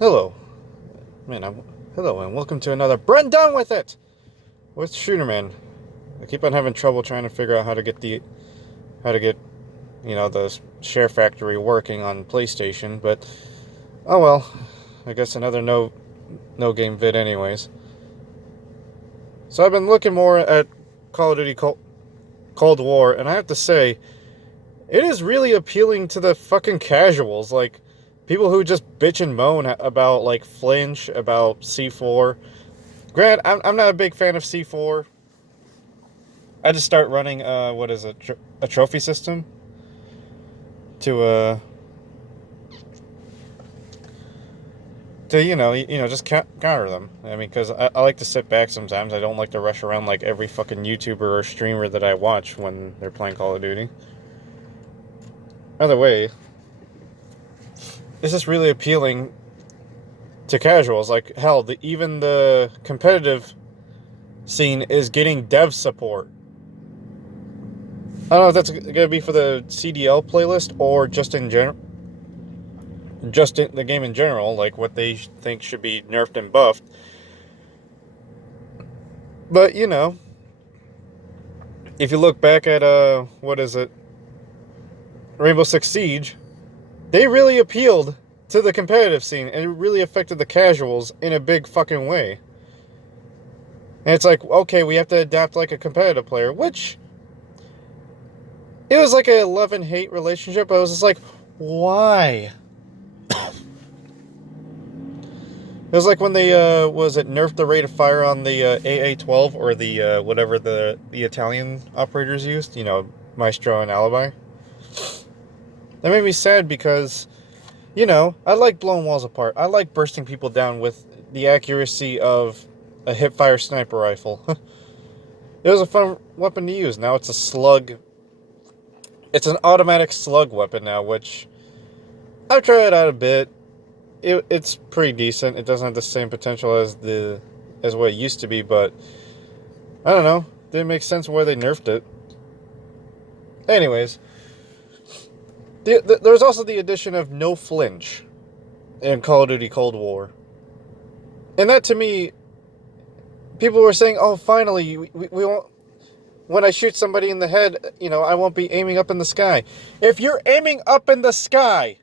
Hello, man. Hello, and welcome to another BRENDONE with it with Shooter Man. I keep on having trouble trying to figure out how to get the share factory working on PlayStation, but oh well. I guess another no game vid, anyways. So I've been looking more at Call of Duty Cold War, and I have to say, it is really appealing to the fucking casuals, like people who just bitch and moan about like Flinch, about C4. Grant, I'm not a big fan of C4. I just start running what is it, a trophy system to just counter them. I mean, because I like to sit back sometimes. I don't like to rush around like every fucking YouTuber or streamer that I watch when they're playing Call of Duty. Either way, it's just really appealing to casuals. Like, hell, even the competitive scene is getting dev support. I don't know if that's going to be for the CDL playlist or just in general. Just in the game in general, like what they think should be nerfed and buffed. But, if you look back at, what is it? Rainbow Six Siege, they really appealed to the competitive scene, and it really affected the casuals in a big fucking way. And it's like, okay, we have to adapt like a competitive player, which it was like a love-and-hate relationship. I was just like, why? It was like when they, nerfed the rate of fire on the AA-12, or the, whatever the Italian operators used, Maestro and Alibi. That made me sad because, I like blowing walls apart. I like bursting people down with the accuracy of a hip-fire sniper rifle. It was a fun weapon to use. Now it's a slug. It's an automatic slug weapon now, which I've tried it out a bit. It's pretty decent. It doesn't have the same potential as what it used to be, but I don't know. Didn't make sense why they nerfed it. Anyways, there's also the addition of no flinch in Call of Duty Cold War. And that, to me, people were saying, oh, finally, we won't, when I shoot somebody in the head, I won't be aiming up in the sky. If you're aiming up in the sky,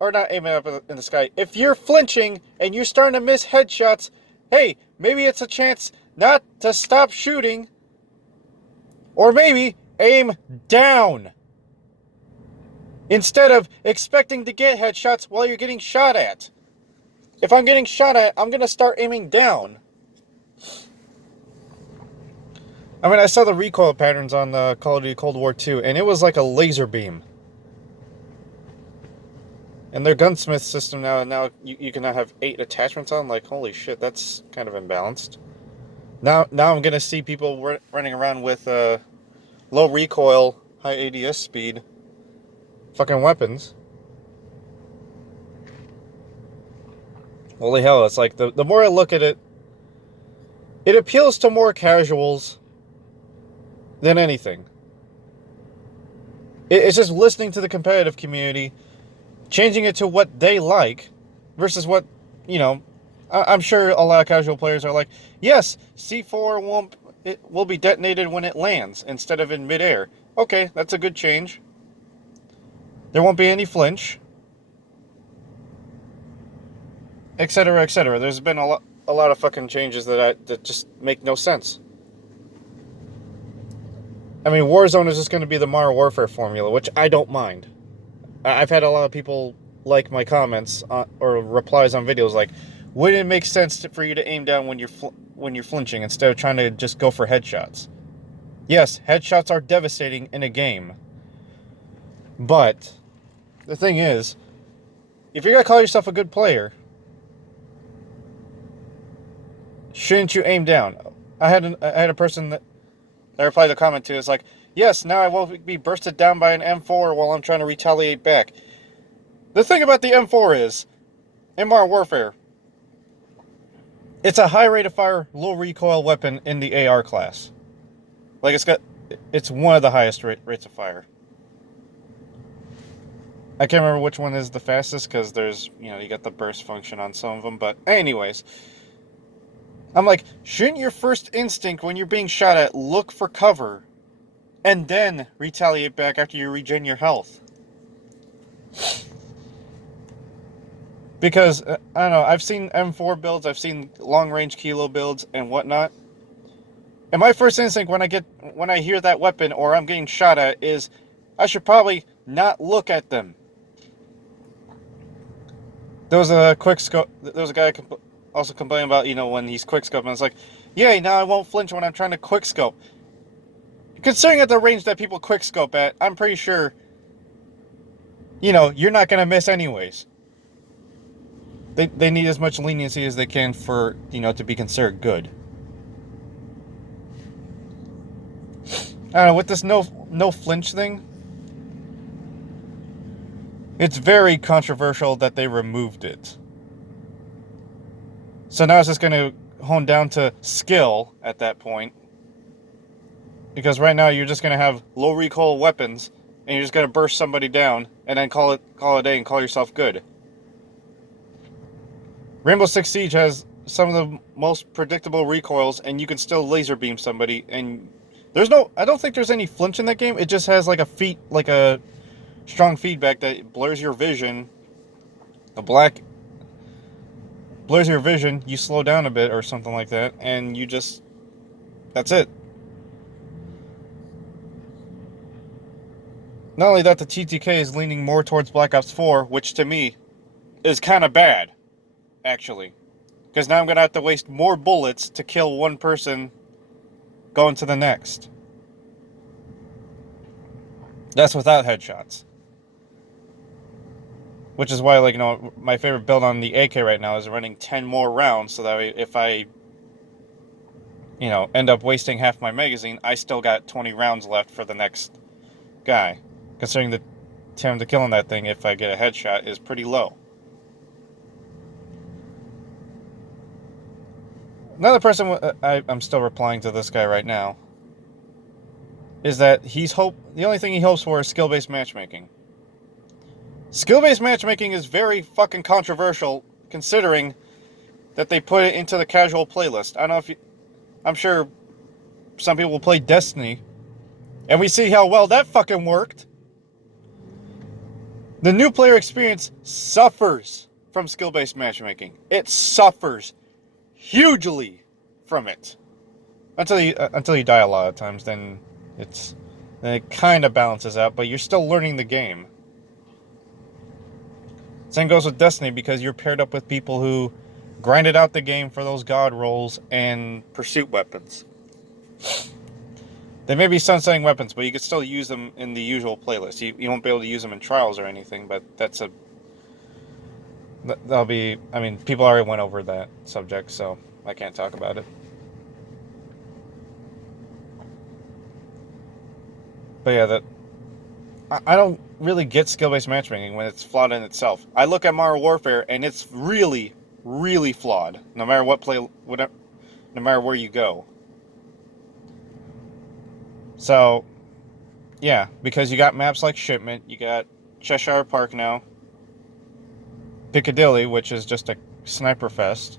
or not aiming up in the sky, if you're flinching and you're starting to miss headshots, hey, maybe it's a chance not to stop shooting, or maybe aim down instead of expecting to get headshots while you're getting shot at. If I'm getting shot at, I'm going to start aiming down. I mean, I saw the recoil patterns on the Call of Duty Cold War 2, and it was like a laser beam. And their gunsmith system now you can now have 8 attachments on. Like, holy shit, that's kind of imbalanced. Now I'm going to see people running around with low recoil, high ADS speed fucking weapons. Holy hell, it's like the more I look at it, it appeals to more casuals than anything. It's just listening to the competitive community, changing it to what they like versus what, I'm sure a lot of casual players are like, yes, C4 will be detonated when it lands instead of in midair. Okay, that's a good change. There won't be any flinch, etc., etc. There's been a lot of fucking changes that just make no sense. I mean, Warzone is just going to be the Modern Warfare formula, which I don't mind. I've had a lot of people like my comments or replies on videos like, wouldn't it make sense for you to aim down when you're flinching instead of trying to just go for headshots? Yes, headshots are devastating in a game. But the thing is, if you're going to call yourself a good player, shouldn't you aim down? I had a person that I replied to the comment to. It's like, yes, now I won't be bursted down by an M4 while I'm trying to retaliate back. The thing about the M4 is, in Modern Warfare, it's a high rate of fire, low recoil weapon in the AR class. Like, it's one of the highest rates of fire. I can't remember which one is the fastest because there's, you got the burst function on some of them. But anyways, I'm like, shouldn't your first instinct when you're being shot at look for cover and then retaliate back after you regen your health? Because, I don't know, I've seen M4 builds, I've seen long-range kilo builds and whatnot. And my first instinct when I hear that weapon or I'm getting shot at is I should probably not look at them. There was a guy also complaining about, when he's quickscoping. It's like, yay, now I won't flinch when I'm trying to quickscope. Considering at the range that people quickscope at, I'm pretty sure, you're not going to miss anyways. They need as much leniency as they can for, to be considered good. I don't know, with this no flinch thing, it's very controversial that they removed it. So now it's just going to hone down to skill at that point. Because right now you're just going to have low recoil weapons and you're just going to burst somebody down and then call it a day and call yourself good. Rainbow Six Siege has some of the most predictable recoils and you can still laser beam somebody, and I don't think there's any flinch in that game. It just has like a strong feedback that blurs your vision. The black blurs your vision, you slow down a bit or something like that, and that's it. Not only that, the TTK is leaning more towards Black Ops 4, which to me is kind of bad, actually. Because now I'm going to have to waste more bullets to kill one person going to the next. That's without headshots. Which is why, my favorite build on the AK right now is running 10 more rounds, so that if I, end up wasting half my magazine, I still got 20 rounds left for the next guy. Considering the time to killing that thing, if I get a headshot, is pretty low. Another person, I'm still replying to this guy right now, is that the only thing he hopes for is skill-based matchmaking. Skill-based matchmaking is very fucking controversial, considering that they put it into the casual playlist. I don't know I'm sure some people will play Destiny, and we see how well that fucking worked. The new player experience suffers from skill-based matchmaking. It suffers hugely from it. Until you die a lot of times, then it kind of balances out, but you're still learning the game. Same goes with Destiny, because you're paired up with people who grinded out the game for those god rolls and pursuit weapons. They may be sunsetting weapons, but you could still use them in the usual playlist. You won't be able to use them in trials or anything, but that'll be, people already went over that subject, so I can't talk about it. But yeah, I don't really get skill-based matchmaking when it's flawed in itself. I look at Modern Warfare and it's really, really flawed. No matter no matter where you go. So, yeah, because you got maps like Shipment, you got Cheshire Park now, Piccadilly, which is just a sniper fest.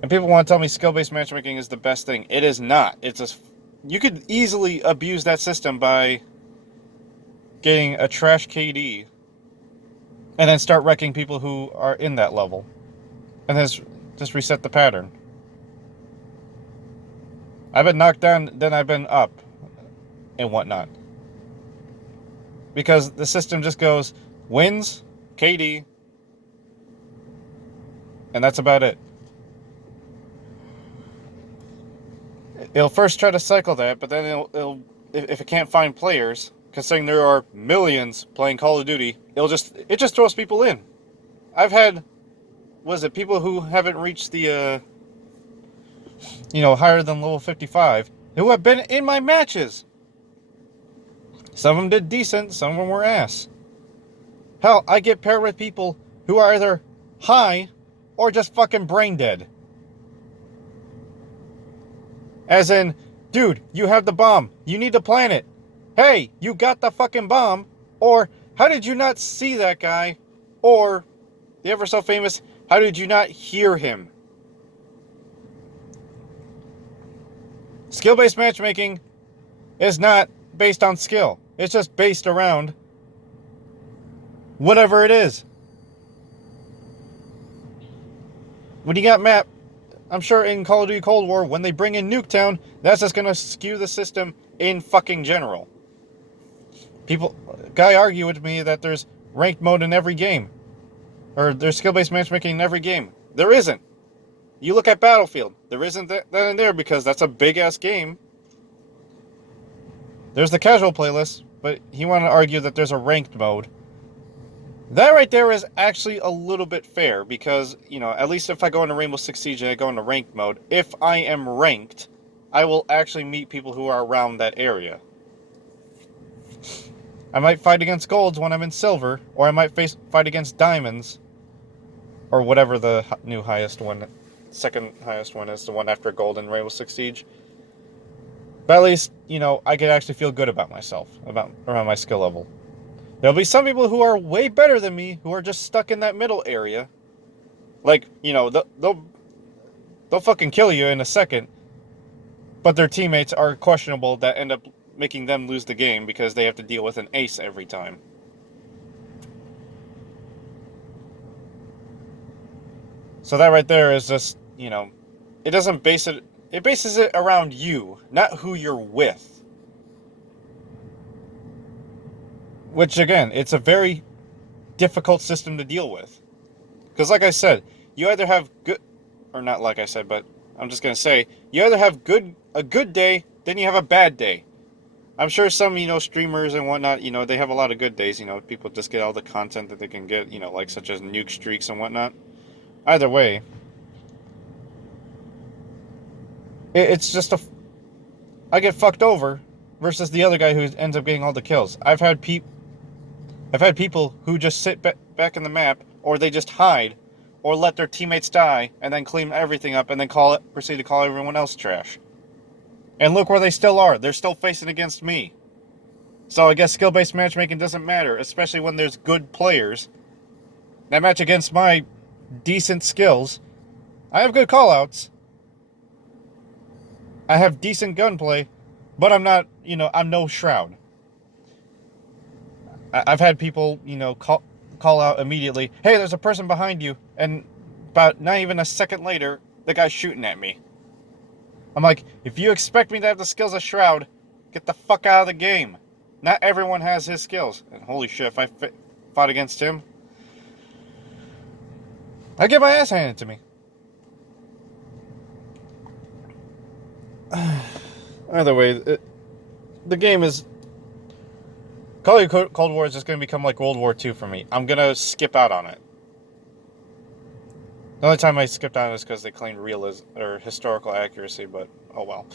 And people want to tell me skill-based matchmaking is the best thing. It is not. You could easily abuse that system by getting a trash KD and then start wrecking people who are in that level. And then just reset the pattern. I've been knocked down, then I've been up and whatnot. Because the system just goes wins, KD, and that's about it. It'll first try to cycle that, but then if it can't find players, considering there are millions playing Call of Duty, it just throws people in. I've had, people who haven't reached the, higher than level 55, who have been in my matches. Some of them did decent, some of them were ass. Hell, I get paired with people who are either high or just fucking brain dead. As in, dude, you have the bomb. You need to plant it. hey, you got the fucking bomb, or how did you not see that guy, or the ever so famous, how did you not hear him? Skill-based matchmaking is not based on skill. It's just based around whatever it is. When you got map, I'm sure in Call of Duty Cold War, when they bring in Nuketown, that's just going to skew the system in fucking general. Guy argue with me that there's ranked mode in every game. Or there's skill-based matchmaking in every game. There isn't. You look at Battlefield. There isn't that in there because that's a big-ass game. There's the casual playlist, but he wanted to argue that there's a ranked mode. That right there is actually a little bit fair because, at least if I go into Rainbow Six Siege and I go into ranked mode, if I am ranked, I will actually meet people who are around that area. I might fight against golds when I'm in silver, or I might fight against diamonds, or whatever the new highest one, second highest one is, the one after gold in Rainbow Six Siege. But at least, I could actually feel good about myself, around my skill level. There'll be some people who are way better than me, who are just stuck in that middle area. Like, they'll fucking kill you in a second, but their teammates are questionable that end up making them lose the game because they have to deal with an ace every time. So that right there is just, it doesn't base it, it bases it around you, not who you're with. Which, again, it's a very difficult system to deal with. Because like I said, you either have good, or not like I said, but I'm just going to say, you either have a good day, then you have a bad day. I'm sure some, streamers and whatnot, they have a lot of good days, people just get all the content that they can get, like such as nuke streaks and whatnot. Either way, it's just I get fucked over versus the other guy who ends up getting all the kills. I've had people who just sit back in the map, or they just hide, or let their teammates die, and then clean everything up, and then proceed to call everyone else trash. And look where they still are. They're still facing against me. So I guess skill-based matchmaking doesn't matter, especially when there's good players that match against my decent skills. I have good callouts. I have decent gunplay, but I'm not, I'm no Shroud. I've had people, call out immediately, hey, there's a person behind you, and about not even a second later, the guy's shooting at me. I'm like, if you expect me to have the skills of Shroud, get the fuck out of the game. Not everyone has his skills. And holy shit, if I fought against him, I get my ass handed to me. Either way, the game is... Call of Duty Cold War is just going to become like World War II for me. I'm going to skip out on it. The only time I skipped on it is because they claimed realism or historical accuracy, but oh well.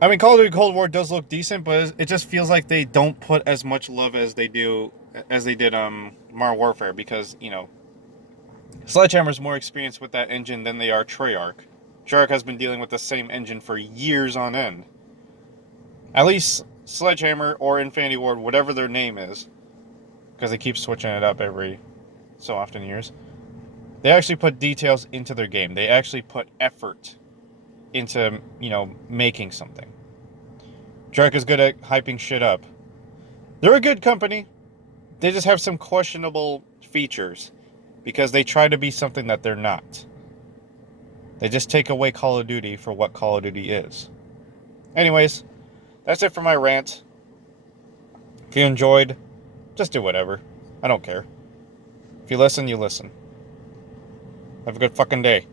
I mean, Call of Duty Cold War does look decent, but it just feels like they don't put as much love as they did Modern Warfare, because Sledgehammer's more experienced with that engine than they are Treyarch. Treyarch has been dealing with the same engine for years on end. At least Sledgehammer or Infinity Ward, whatever their name is, because they keep switching it up every so often years, they actually put details into their game. They actually put effort into, making something. Treyarch is good at hyping shit up. They're a good company. They just have some questionable features because they try to be something that they're not. They just take away Call of Duty for what Call of Duty is. Anyways, that's it for my rant. If you enjoyed, just do whatever. I don't care. If you listen, you listen. Have a good fucking day.